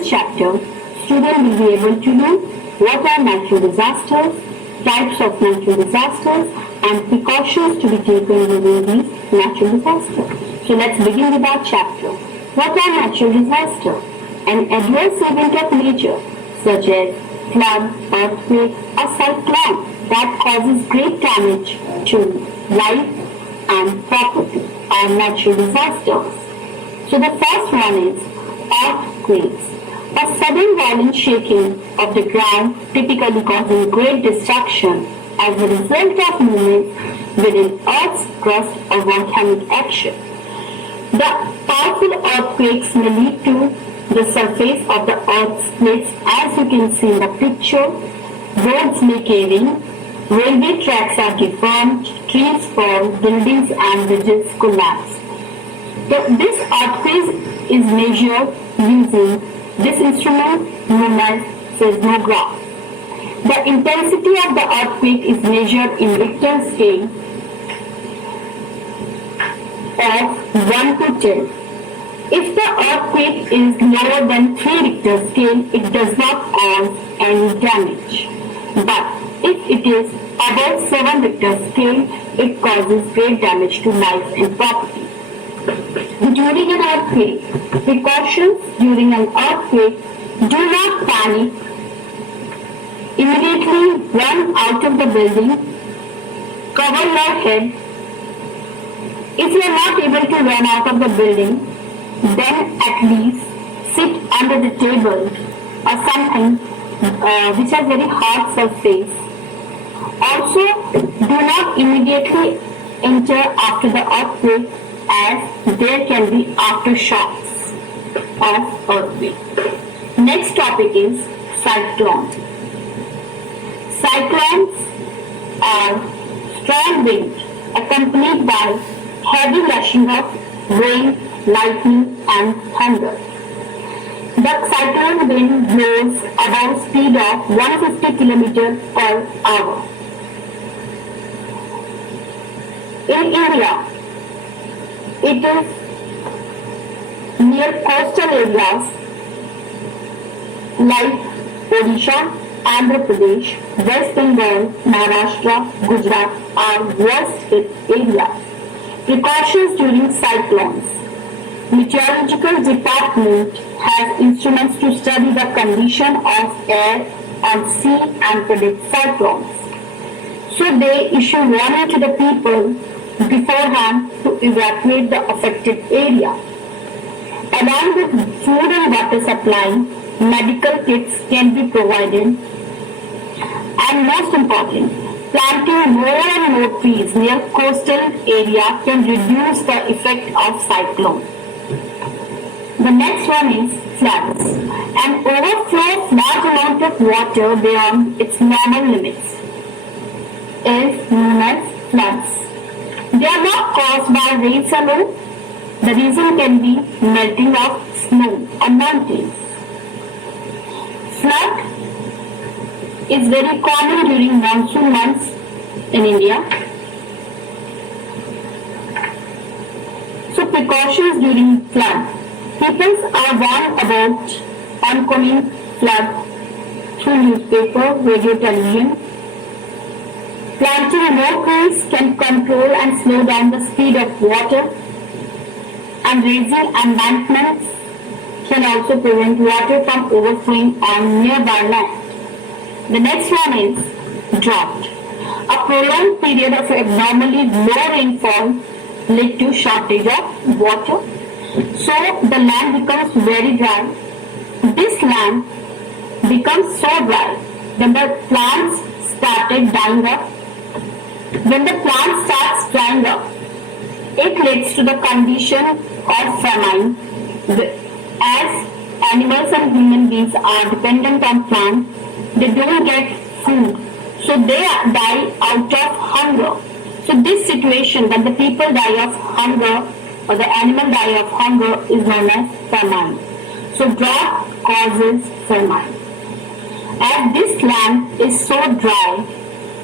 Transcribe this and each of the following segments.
this chapter, students will be able to know what are natural disasters, types of natural disasters, and precautions to be taken during these natural disasters. So let's begin with our chapter. What are natural disasters? An adverse event of nature such as flood, earthquake, or cyclone that causes great damage to life and property are natural disasters. So the first one is earthquakes. A sudden violent shaking of the ground typically causing great destruction as a result of movement within Earth's crust or volcanic action. The powerful earthquakes may lead to the surface of the earth splits as you can see in the picture. Roads may cave in, railway tracks are deformed, trees fall, buildings and bridges collapse. This earthquake is measured using this instrument known as seismograph. The intensity of the earthquake is measured in Richter scale of 1 to 10. If the earthquake is lower than 3 Richter scale, it does not cause any damage. But if it is above 7 Richter scale, it causes great damage to life and property. During an earthquake, precautions during an earthquake: do not panic. Immediately run out of the building. Cover your head. If you are not able to run out of the building, then at least sit under the table or something which has very hard surface. Also, do not immediately enter after the earthquake, as there can be aftershocks of earthquake. Next topic is cyclones. Cyclones are strong wind accompanied by heavy rushing of rain, lightning and thunder. The cyclone wind blows above speed of 150 km per hour. In India, it is near coastal areas like Odisha, Andhra Pradesh, West Bengal, Maharashtra, Gujarat are worst hit areas. Precautions during cyclones. Meteorological department has instruments to study the condition of air on sea and predict cyclones. So they issue warning to the people beforehand to evacuate the affected area. Along with food and water supply, medical kits can be provided. And most important, planting more and more trees near coastal area can reduce the effect of cyclone. The next one is floods. An overflow of large amount of water beyond its normal limits is known as floods. They are not caused by rains alone. The reason can be melting of snow on mountains. Flood is very common during monsoon months in India. So precautions during flood. People are warned about oncoming flood through newspaper, radio, television. Planting more trees can control and slow down the speed of water, and raising embankments can also prevent water from overflowing on nearby land. The next one is drought. A prolonged period of abnormally low rainfall led to shortage of water. So the land becomes very dry. This land becomes so dry when the plants started dying up. When the plant starts drying up, it leads to the condition of famine. As animals and human beings are dependent on plants, they don't get food, so they die out of hunger. So this situation, when the people die of hunger or the animal die of hunger, is known as famine. So drought causes famine. As this land is so dry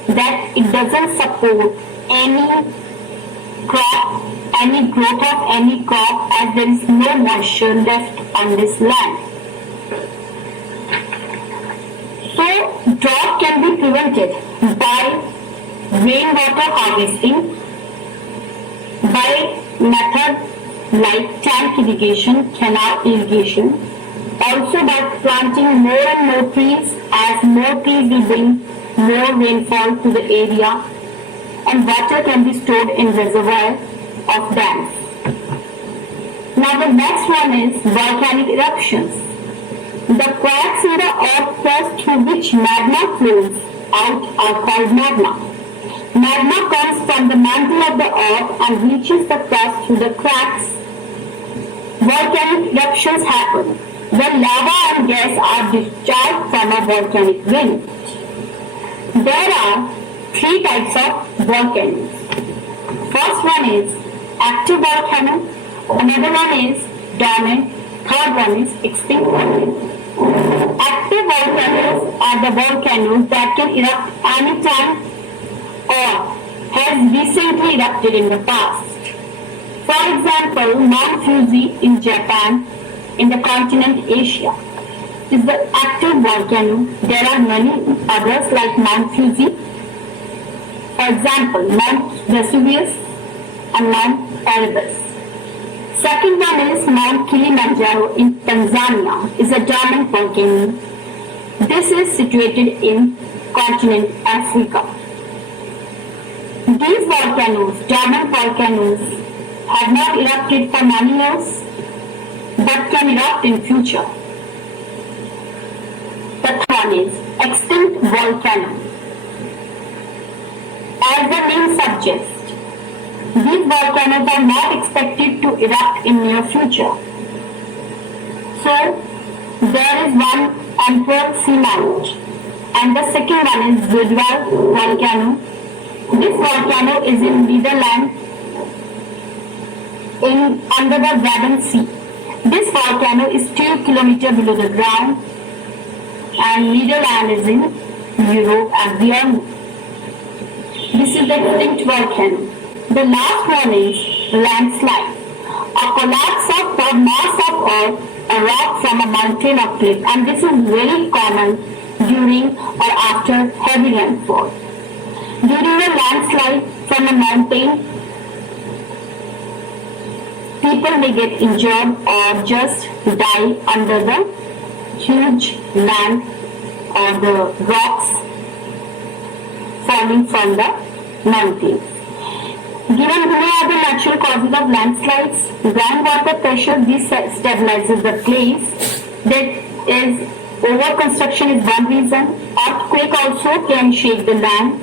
that it doesn't support any crop, any growth of any crop, as there is no moisture left on this land. So drought can be prevented by rainwater harvesting, by method like tank irrigation, canal irrigation, also by planting more and more trees, as more trees will bring more rainfall to the area and water can be stored in reservoir of dams. Now the next one is volcanic eruptions. The cracks in the earth crust through which magma flows out are called magma. Magma comes from the mantle of the earth and reaches the crust through the cracks. Volcanic eruptions happen when lava and gas are discharged from a volcanic vent. There are three types of volcanoes. First one is active volcano, another one is dormant, third one is extinct volcano. Active volcanoes are the volcanoes that can erupt anytime or has recently erupted in the past. For example, Mount Fuji in Japan in the continent Asia is the active volcano. There are many others like Mount Fuji. For example, Mount Vesuvius and Mount Erebus. Second one is Mount Kilimanjaro in Tanzania is a dormant volcano. This is situated in continent Africa. These volcanoes, dormant volcanoes, have not erupted for many years but can erupt in future. The third one is extinct volcano. As the name suggests, these volcanoes are not expected to erupt in near future. So, there is one Emperor Seamount and the second one is Woodward volcano. This volcano is in Netherlands under the Wadden Sea. This volcano is 2 kilometers below the ground and Netherlands is in Europe as we all know. This is the extinct volcano. The last one is landslide. A collapse of the mass of earth, a rock from a mountain or cliff, and this is very common during or after heavy rainfall. During a landslide from a mountain, people may get injured or just die under the huge land or the rocks falling from the mountain. Given who are the natural causes of landslides, groundwater pressure destabilizes the place. That is, over-construction is one reason. Earthquake also can shake the land.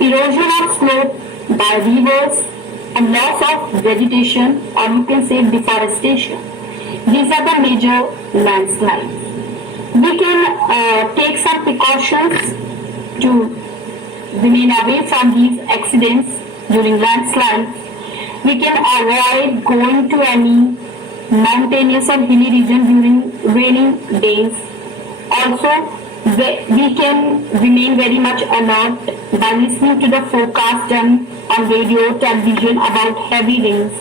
Erosion of slope by rivers and loss of vegetation, or you can say deforestation. These are the major landslides. We can take some precautions to remain away from these accidents during landslides. We can avoid going to any mountainous or hilly region during rainy days. Also, we can remain very much alert by listening to the forecast done on radio, television about heavy rains.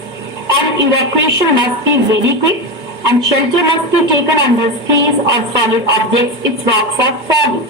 And evacuation must be very quick and shelter must be taken under trees or solid objects if rocks are falling.